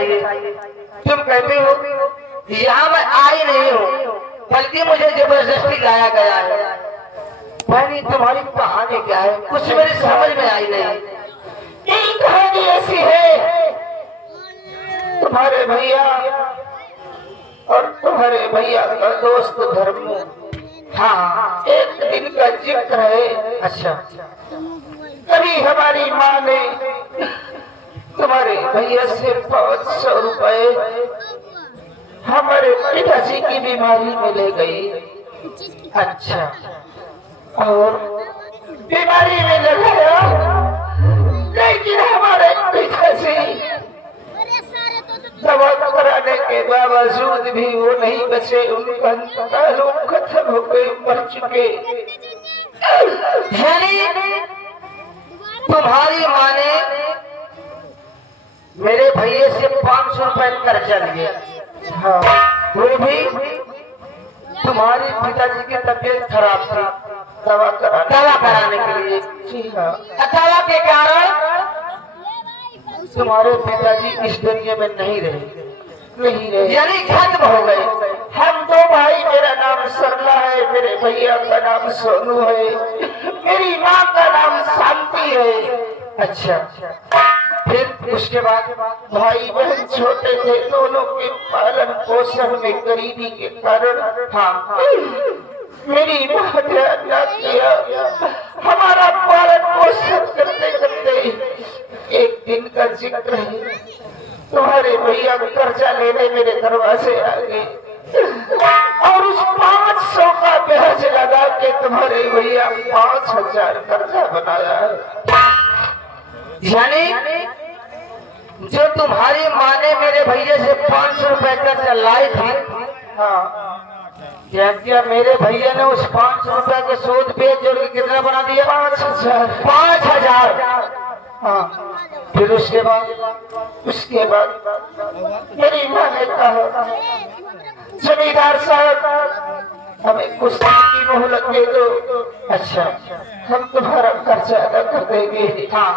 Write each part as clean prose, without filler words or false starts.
बताइए, तुम कहते हो यहाँ मैं आई नहीं हूँ, बल्कि मुझे जबरदस्ती लाया गया है। बहनी तुम्हारी कहानी क्या है, कुछ मेरी समझ में आई नहीं। एक कहानी ऐसी है, तुम्हारे भैया और तुम्हारे भैया का दोस्त धर्म, हाँ, एक दिन का जिक्र है। अच्छा, कभी हमारी माँ ने तुम्हारे भैया से 500 रुपए हमारे पिताजी की बीमारी में ले गई। अच्छा, और बीमारी में लगाया, लेकिन हमारे पिताजी दवा कराने के बावजूद भी वो नहीं बचे, उनका ताल्लुक खत्म हो गए, मर चुके। यानी तुम्हारी माँ ने मेरे भैया से 500 रुपए कर्जा लिए, हाँ, वो भी तुम्हारे पिताजी की तबीयत खराब थी, दवा कराने के लिए। जी हाँ, दवा के कारण तुम्हारे पिताजी इस दुनिया में नहीं रहे, यानी खत्म हो गए। हम दो भाई, मेरा नाम सरला है, मेरे भैया का नाम सोनू है, मेरी माँ का नाम शांति है। अच्छा, फिर उसके बाद भाई बहन छोटे थे, दोनों के पालन पोषण में गरीबी के कारण, हाँ, मेरी माँ ने क्या किया, हमारा पालन पोषण करते करते एक दिन का जिक्र है, तुम्हारे भैया कर्जा लेने मेरे दरवाजे आ गए और उस 500 का ब्याज लगा के तुम्हारे भैया 5000 कर्जा बनाया है। यानी जो तुम्हारी माँ ने मेरे भैया से 500 रुपए कर्जा लाई थी, हाँ, क्या मेरे भैया ने उस 500 रुपए के सूद पे जोड़ के कितना बना दिया? 5000। हाँ, फिर उसके बाद मेरी माँ ने कहा, जमींदार साहब हमें कुछ दिन की मोहलत दे दो। अच्छा, हम तुम्हारा कर्जा अदा कर देंगे। हाँ,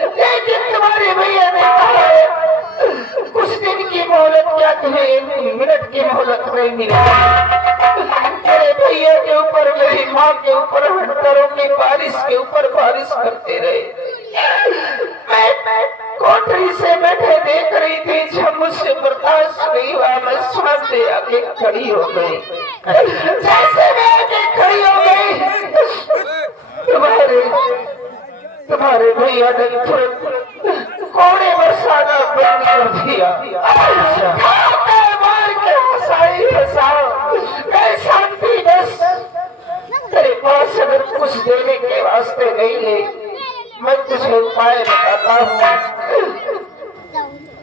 लेकिन तुम्हारे भैया ने कहा कुछ दिन की मोहलत क्या, तुम्हें 1 मिनट की मोहलत नहीं मिलेगी। मेरे भैया के ऊपर, मेरी माँ के ऊपर हड़तालों की बारिश के ऊपर बारिश करते रहे। मैं कोठरी से बैठे देख रही थी, जब मुझसे बर्दाश्त नहीं हुआ, मैं सामने आके खड़ी हो गई। जैसे मैं आके खड़ी हो गई, तुम्हारे भैया ने कोड़े बरसाना बंद कर दिया। मार के मैं शांति, बस तेरे पास अगर कुछ देने के वास्ते नहीं है, मैं तुझे उपाय बताता हूँ।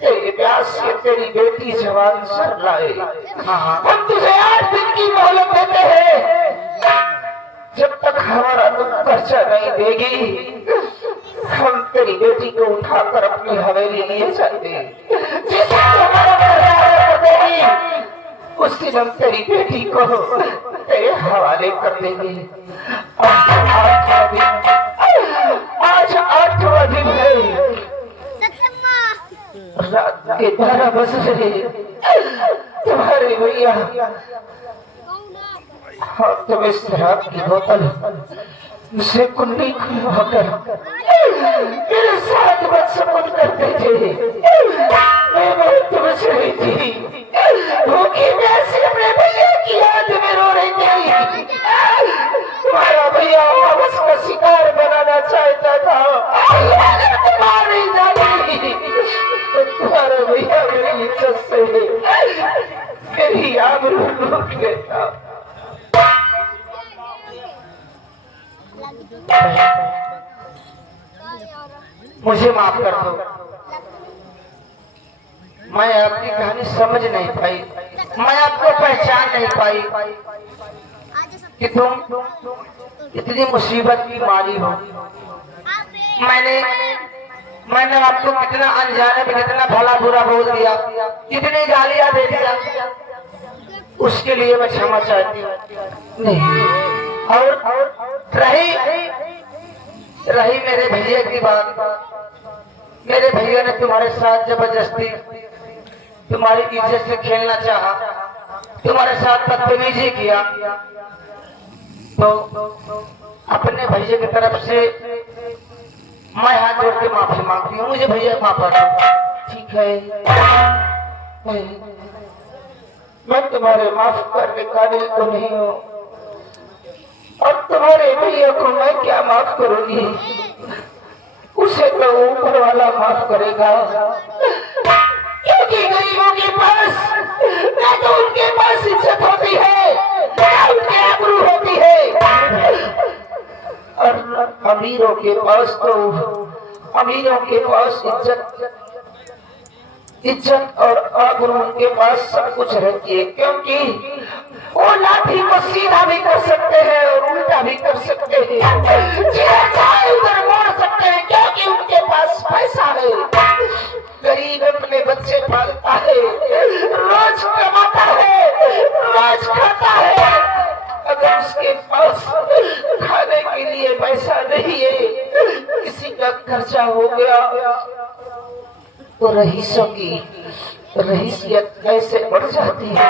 तेरे प्यास से तेरी बेटी जवान सरला है, हम तुझे 8 दिन की मोहलत देते हैं। जब तक हमारा तुम कर्जा नहीं देगी, हम तेरी बेटी को उठाकर अपनी हवेली लिए जाएंगे। जिस दिन हमारा कर्जा देगी, उस दिन हम तेरी बेटी को तेरे हवाले कर देंगे। आज 8वां दिन है, रात के 12 बज रहे। तुम्हारे भैया हाथ में शराब की बोतल मुझे कुंडी खुलवाकर मेरे साथ बदसलूकी करते थे। मैं बहुत बच रही थी, भूखी प्यासी अपने भैया की याद में रो रही थी। तुम्हारा भैया वापस का शिकार बनाना चाहता था, तुम्हारी जानी, तुम्हारा भैया मेरी इज्जत से मेरी आबरू लूट लेता। मुझे माफ कर दो, मैं आपकी कहानी समझ नहीं पाई, मैं आपको पहचान नहीं पाई कि तुम इतनी मुसीबत की मारी हो। मैंने आपको कितना अनजाने में कितना भला बुरा बोल दिया, कितनी गालियां दे दिया, उसके लिए मैं क्षमा चाहती हूँ। नहीं, और रही मेरे भैया की बात, मेरे भैया ने तुम्हारे साथ जबरदस्ती तुम्हारी इज्जत से खेलना चाहा, तुम्हारे साथ बदतमीजी किया, तो अपने भैया की तरफ से मैं हाथ जोड़ के माफी मांगती हूँ। मुझे भैया माफ कर दो। ठीक है, मैं तुम्हारे माफ करने काबिल तो नहीं हूँ, और तुम्हारे भैया को मैं क्या माफ करूंगी, उसे तो ऊपर वाला माफ करेगा। क्योंकि गरीबों के पास ना तो उनके पास इज्जत होती है, ना उनके आबरू होती है, और अमीरों के पास इज्जत और आबरू उनके पास सब कुछ रहती है, क्योंकि वो लाठी को सीधा भी कर सकते हैं और उल्टा भी कर सकते हैं, जिधर चाहे उधर मोड़ सकते हैं, क्योंकि उनके पास पैसा है। गरीब अपने बच्चे पालता है, रोज कमाता है, रोज खाता है। अगर उसके पास खाने के लिए पैसा नहीं है, किसी का खर्चा हो गया, तो रईसों की रईसियत कैसे बढ़ जाती है।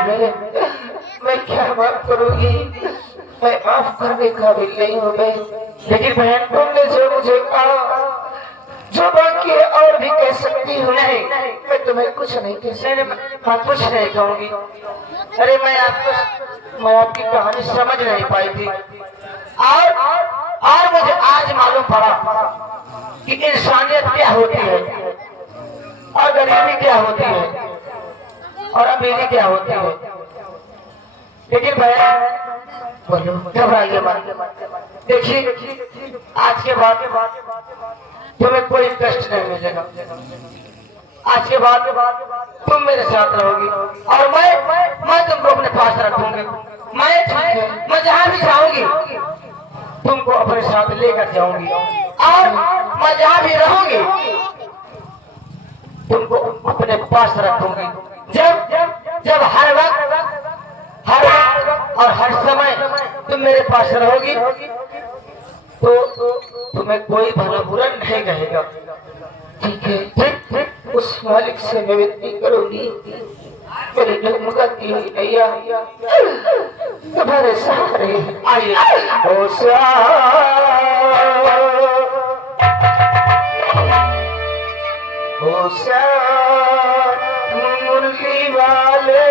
मैं क्या माफ करूंगी, मैं माफ करने का भी नहीं हूँ मैं। लेकिन बहन, तुमने जो मुझे कहा, जो बाकी और भी कह सकती हूँ, नहीं मैं तुम्हें कुछ नहीं कह सकती, मैं कुछ नहीं कहूंगी। अरे मैं आपकी कहानी समझ नहीं पाई थी, और मुझे आज मालूम पड़ा कि इंसानियत क्या होती है, और गरीबी क्या होती है, और अमीरी क्या होती है। लेकिन बहन, बोलो, घबराइए मत। देखिए, आज के बाद तुम्हें कोई कष्ट नहीं मिलेगा। आज के बाद तुम मेरे साथ रहोगी, और मैं तुमको अपने पास रखूंगी। मैं जहाँ भी जाऊंगी तुमको अपने साथ लेकर जाऊंगी, और मैं जहाँ भी रहूंगी तुमको अपने पास रखूंगी। जब हर वक्त और हर समय तुम मेरे पास रहोगी, तो तुम्हें कोई भला बुरा नहीं कहेगा। ठीक है, ठीक। उस मालिक से मैं विनती करूंगी, मेरी डगमगाती हुई नैया तुम्हारे सहारे आइए। मुरली वाले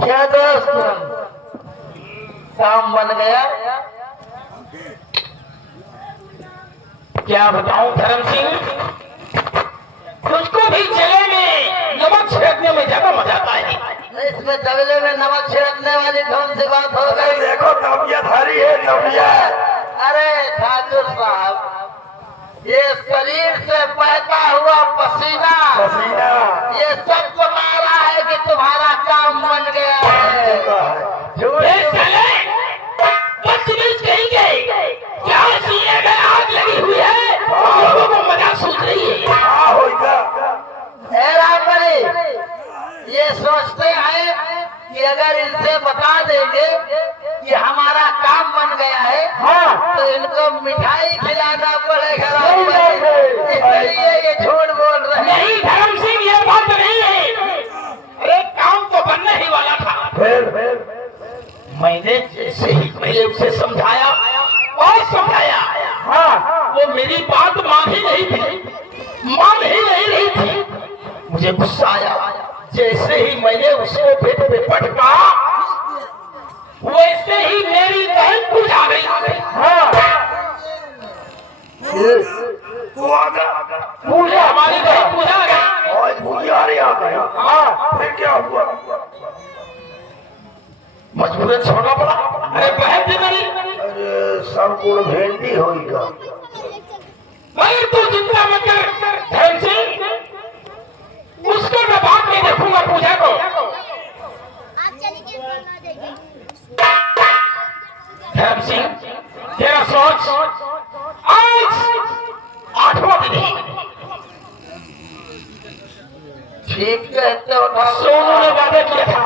क्या दोस्त, काम बन गया। क्या बताऊं धर्म सिंह, तुझको भी जले में नमक छिड़कने में ज्यादा मजा आता है। इसमें तबले में नमक छिड़कने वाली कौन सी बात हो गई? देखो तबियतधारी है तबियत। अरे ठाकुर साहब, ये शरीर से बहता हुआ पसीना ये सब बता रहा है कि तुम्हारा काम बन गया है। क्या सीने में आग लगी हुई है, लोगों को मजा सूझ रही है। सोचते हैं कि अगर इनसे बता देंगे कि हमारा काम बन गया है, हाँ। तो इनको मिठाई खिलाना पड़ेगा। सही बात है। इसलिए ये झूठ बोल रहे हैं। नहीं धर्म सिंह, ये बात नहीं है। अरे काम तो बनने ही वाला था। फिर मैंने जैसे ही पहले उसे समझाया और समझाया, हाँ वो मेरी बात मान ही नहीं थी, मान ही नहीं रही थी। मुझे गुस्सा आया। जैसे ही मैंने उसको पेट पे पटका, वैसे ही मेरी बहन कुछ आ गई। हाँ तू आ गया पूजा, हमारी बहन पूजा आ गई। और पुजारी आ गया। हाँ फिर क्या हुआ? मजबूरन छोड़ना पड़ा। अरे बहन थी मेरी। अरे संपूर्ण भेंडी होगा। मगर तू चिंता मत कर धर्म सिंह, उसको मैं बात नहीं देखूंगा पूजा को। धर्म सिंह, तेरा सोच आज 8वां दिन है। ठीक कहते हो ठाकुर। सोनू ने वादा किया था,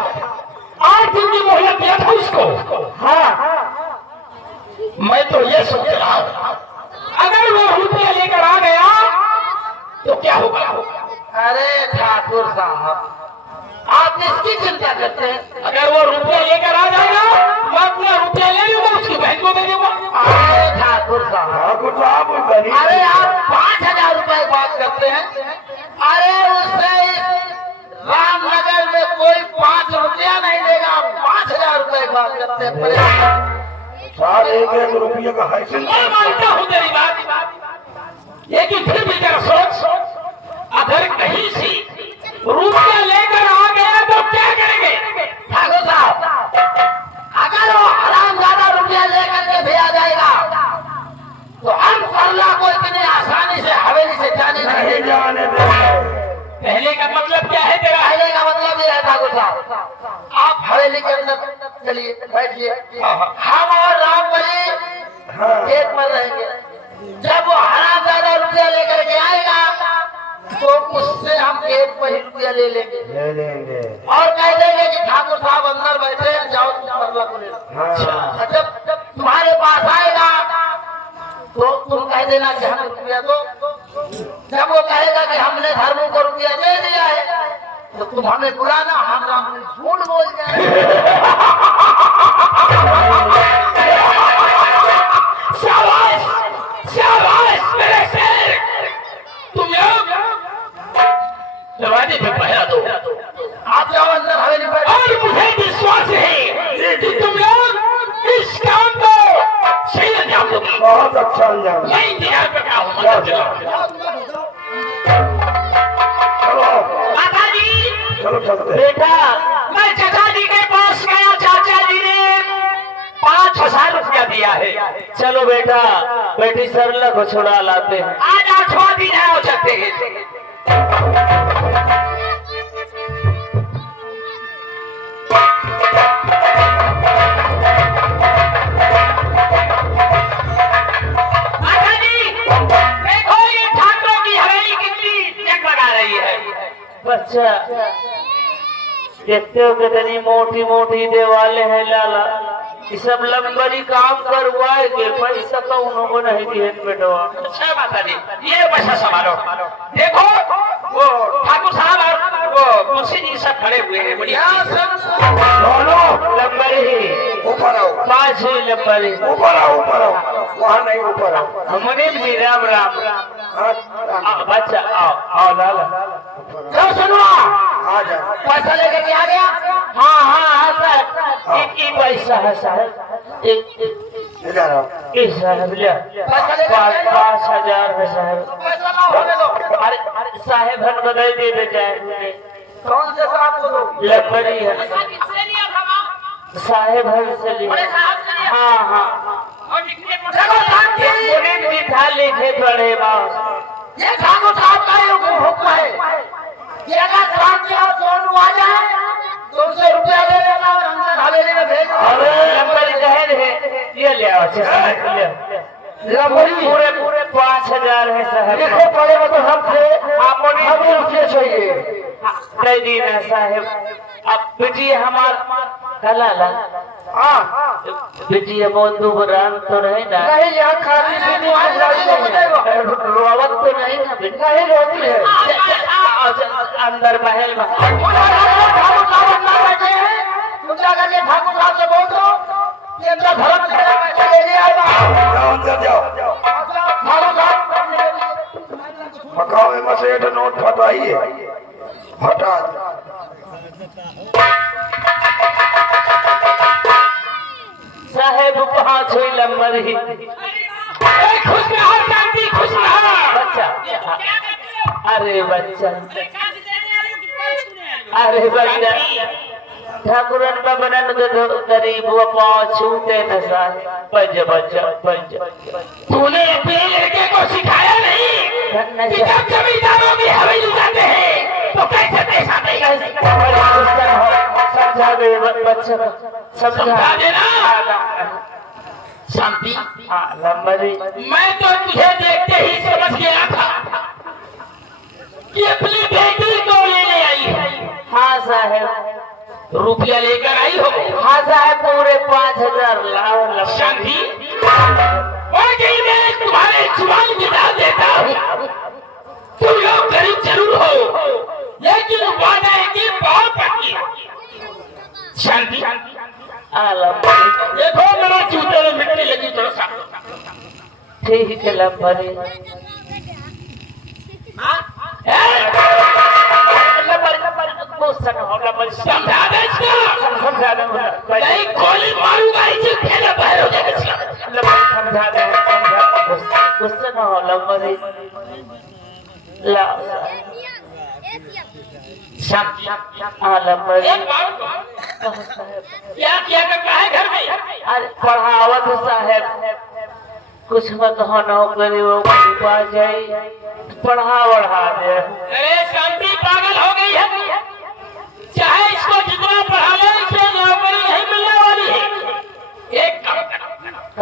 8 दिन की मोहलत दिया था उसको। हाँ मैं तो ये सोच रहा हूं, अगर वो रुपया लेकर आ गया तो क्या होगा? अरे ठाकुर साहब, आप इसकी चिंता करते हैं। अगर वो रुपया लेकर आ जाएगा, मैं अपना रुपया ले लूंगा, उसकी बहन को दे दूंगा। अरे ठाकुर साहब, ठाकुर साहब गरीब। अरे आप 5000 रुपए बात करते हैं। अरे उससे रामनगर में कोई 5 रुपया नहीं देगा। 5000 रुपए बात करते हैं। साल एक रुपये का है। मैं मानता हूं तेरी बात, लेकिन फिर भी जरा सोच, अगर कहीं से रुपया लेकर आ गया तो क्या करेंगे? ठाकुर साहब, अगर वो हरामजादा रुपया लेकर के भी आ जाएगा, तो हम सरला को इतनी आसानी से हवेली से जाने नहीं नहीं देंगे। जाने देंगे। कहने का मतलब क्या है तेरा? कहने का मतलब ये है ठाकुर साहब, आप हवेली के अंदर चलिए, बैठिए। हम और रामबली हाँ खेत में रहेंगे। जब वो हरामजादा रुपया लेकर के आएगा, तो उससे हम खेत पर ही रुपया ले लेंगे ले लेंगे। और कह देंगे कि ठाकुर साहब अंदर बैठे हैं, जाओ तुम सरला को ले लो। हाँ जब तुम्हारे पास आएगा तो तुम कह देना कि हमें रुपया दो। जब वो कहेगा कि हमने धर्मों को रुपया दे दिया है, तो तुम हमें बुलाना, हम राम झूठ बोल जाएंगे। शाबाश, शाबाश मेरे शेर। तुम लोग दरवाजे पे पहरा दो। आप जाओ अंदर हवेली पर। और मुझे विश्वास है कि तुम लोग इस काम को सही अंजाम दोगे। बहुत अच्छा अंजाम। मैं इंतजार कर रहा हूँ। मतलब चलो माता जी, चलो चलते। बेटा, मैं चाचा जी के पास गया। चाचा जी ने 5000 रुपया दिया है। चलो बेटा, बेटी सरला को छुड़ा लाते हैं। आज 8वां दिन है, हो सकते हैं। माता जी, देखो ये ठाकुरों की हवेली कितनी जगमगा रही है। बच्चा, देखते हो कितनी मोटी मोटी दीवारें हैं लाला। ये सब लंबरी काम करवाएंगे, पैसा तो उन्होंने नहीं दिए बेटवा। अच्छा माता जी, ये पैसा संभालो। देखो वो ठाकुर साहब और वो मुंशी जी सब खड़े हुए हैं। बढ़िया दोनों लंबरी ऊपर आओ। 5 ही लंबरी। ऊपर आओ, ऊपर आओ। वहाँ नहीं, ऊपर आओ। हमने भी राम राम। हाँ, बच्चा आओ आओ लाला। लो सुनो, आ जा। पैसा लेकर के आ गया। हाँ हाँ सर, एक पैसा है साहब। इधर आओ। साहब लिया 5000 है साहब। पैसा ना होने दो। अरे साहेब हन बदल दे दे जाए। कौन से साहब को दो? लंबरी है किससे लिया था माँ? साहेब हन से लिए। बड़े साहब से लिया। हाँ हाँ, और देखो साहब जी, मुनीम भी था लिखे पड़े माँ। ये ठाकुर साहब का ही हुक्म है कि अगर क्रांति और सोनू आ जाए तो उसे रुपया ले लेना और अंदर हवेली में भेज देना। अरे लंबरी जहर है, ये ले आओ लंबरी पूरे पूरे 5000 है साहब। लिखो पड़ेगा तो हमसे आप मुनीम हमें रुपये चाहिए। नहीं दीना साहेब अब बिटिया हमार कलाला हाँ बिटिया बहुत दुबरान तो रहे ना नहीं यहाँ खाती पीती रोवत तो नहीं ना बेटा नहीं रोती है अंदर महल में तुम जाकर के ठाकुर साहब से बोल दो कि अंदर धर्म चले नहीं आएगा अंदर जाओ ठाकुर साहब मकाओ में मसेट नोट हटाइए हटा साहेब पाँच हुई लंबर ही खुश रहो शांति, खुश रहो। बच्चा अरे बच्चा अरे बच्चा ठाकुरन बबनन को गरीब वो पाँव छूते न साथ पंज बच्चा पंज तूने अपने लड़के को सिखाया नहीं कि जब जमींदारों की हवेली जाते हैं तो कैसे पेश आते हैं? समझा दे बच्चा समझा देना। शांति, हाँ लंबरी मैं तो तुझे देखते ही समझ गया था कि अपनी बेटी को लेने आई है। हाँ साहेब रुपया लेकर आई हो। हाँ साहेब पूरे 5000 लाओ शांति, और कहीं मैं तुम्हारे जुबान गिरा देता हूँ। तुम लोग गरीब जरूर हो लेकिन वादा की बहुत पक्की। शांति, देखो मेरे जूते में मिट्टी लगी थोड़ा सा। ठीक है लंबरी समझा दे इसको। समझा दे नहीं गोली मारूंगा इसे खेला बाहर हो जाएगा। समझा दे गुस्सा न हो लंबरी ला शांति, हाँ लंबरी एक बात क्या किया करता है घर में? अरे पढ़ावत साहेब कुछ मत हो नौकरी वो पा जाई पढ़ा बढ़ा दे अरे शांति पागल हो गई है। चाहे इसको जितना पढ़ा ले इसे नौकरी नहीं मिलने वाली है। एक काम करो,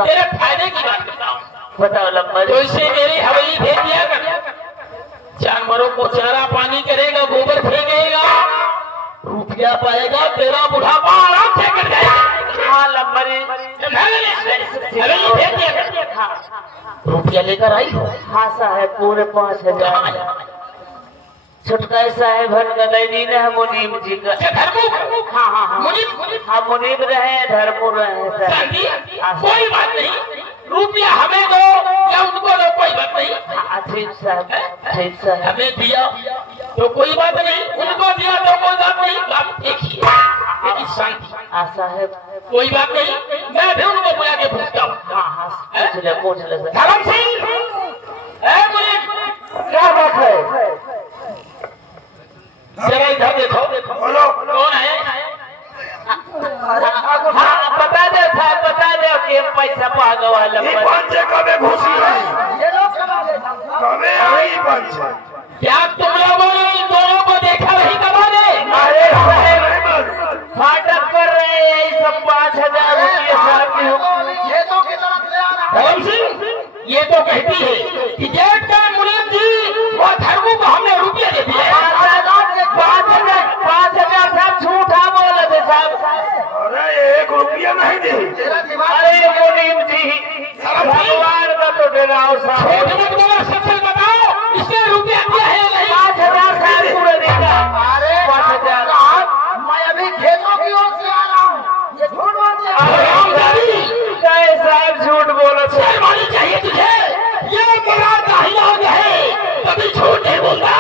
तेरे फायदे की बात करता हूँ। बताओ लंबरी तो इसे मेरी हवेली भेज दिया कर। जानवरों को चारा पानी करेगा, गोबर फेंकेगा, रुपया पाएगा, तेरा बुढ़ापा आराम से कट जाएगा। हाँ लंबरी हवेली भेज दिया कर। रुपया लेकर आई हो। हाँ साहेब पूरे 5000 छुटका साहेब हन का दे दी है मुनीम जी का धर्मू, हाँ हाँ हाँ मुनीम, हाँ मुनीम रहे धर्मू रहे शांति, साहब कोई बात नहीं। रुपया हमें दो या उनको दो, कोई बात नहीं। हाँ ठीक साहब ठीक साहब हमें दिया तो कोई बात नहीं, उनको दिया तो कोई बात नहीं। बात एक ही है, लेकिन शांति, हाँ साहेब कोई बात नहीं। मैं भी उनको बुला के पूछता हूँ। हाँ हाँ पूछ ले धर्म सिंह, मुनीम, क्या बात है जरा इधर देखो। बोलो कौन है? हाँ बता दे साहब बता दे कि पैसा पागवा ये लंबरी पंचे कबे घुसी आई कबे आई पंचे क्या तुम लोगों ने इन दोनों को देखा नहीं कमा दे? अरे साहेब फाटक कर रहे हैं यही सब 5000 रुपये साहब धर्म सिंह, ये तो कहती है कि जेठ का मुनीम जी और धर्मू को हमने रुपया दे दिया। 5000 साहब झूठा बोले थे साहब अरे 1 रुपया नहीं दी अरे मुनीम जी भगवान का तो डराओ साहब झूठ मत बोलो, सच सच बताओ, इसने रुपया दिया है या नहीं? 5000 साहब पूरे देगा अरे 5000 मैं अभी खेतों की ओर से आ रहा हूँ ये झूठ बोल दिया साहब झूठ बोलो शर्मानी चाहिए तुझे। ये मेरा दाहिना अंग है, कभी झूठ नहीं बोलता।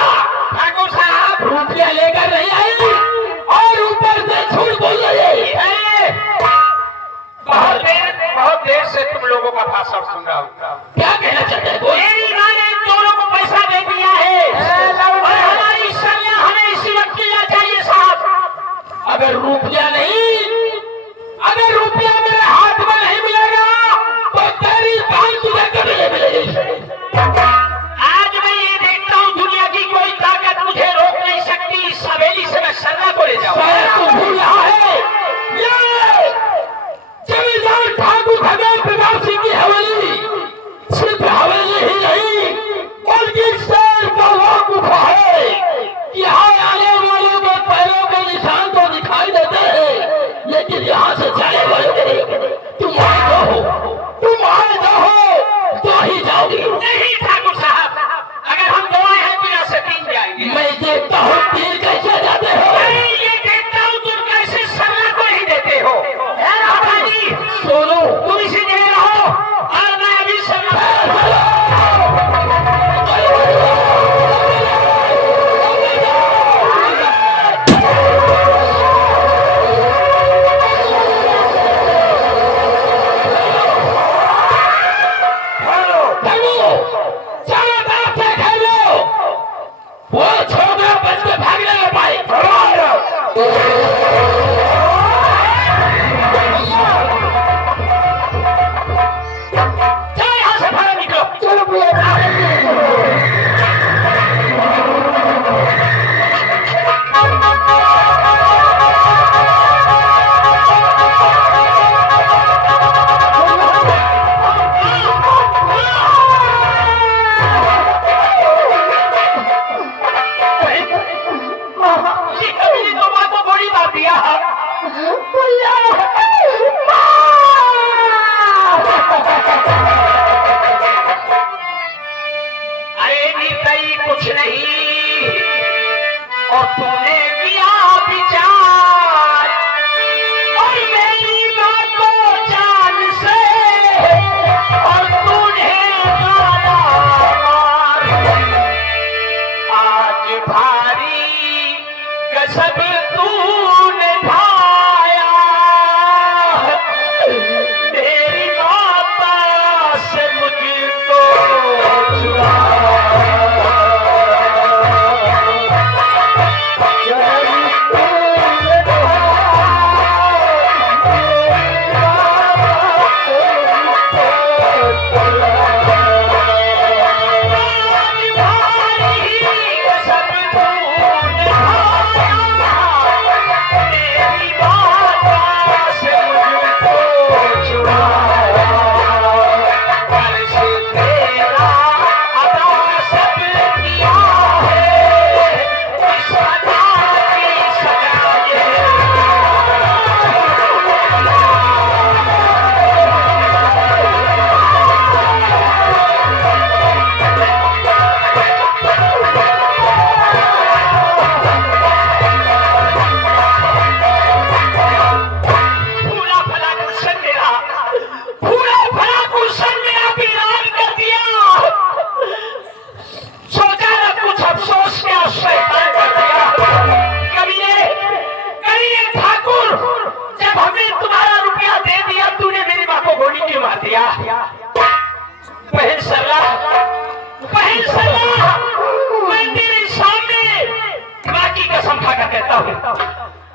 ठाकुर साहब रुपया लेकर नहीं आई और ऊपर से झूठ बोल रही है। बहुत देर से तुम लोगों का भाषण सुन रहा हूँ। क्या कहना चाहते हैं? मेरी माँ ने इन दोनों को पैसा दे दिया है और हमारी सजा हमें इसी वक्त देना चाहिए साहब। अगर रुपया मेरे हाथ में नहीं मिलेगा तो तेरी जान तुझे कभी नहीं मिलेगी। आज मैं ये देखता हूँ दुनिया की कोई ताकत मुझे रोक नहीं सकती। इस हवेली से मैं सरला को ले जाऊँ। तू भूल रहा है ये जमींदार ठाकुर भगवान प्रताप सिंह की हवेली सिर्फ हवेली ही नहीं भैया अरे नीतई कुछ नहीं और तूने किया विचार और मेरी माँ को जान से और तूने मारा मार। आज भारी गजब तूने ढाया तेरी माता से मुझको छुड़ाया।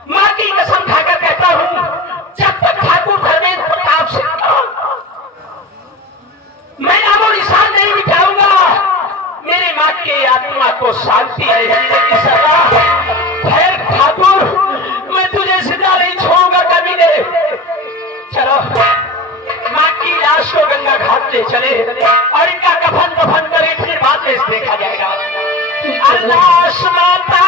माँ की कसम खाकर कहता हूँ जब तक ठाकुर धर्मेंद्र प्रताप सिंह मैं नामो निशान नहीं मिटाऊंगा मेरी माँ की आत्मा को शांति रहेगी। खैर ठाकुर मैं तुझे जिंदा नहीं छोड़ूंगा कभी नहीं। चलो माँ की लाश को गंगा घाट ले चले और इनका कफन दफन करे फिर बाद में देखा जाएगा। अल्लाह माता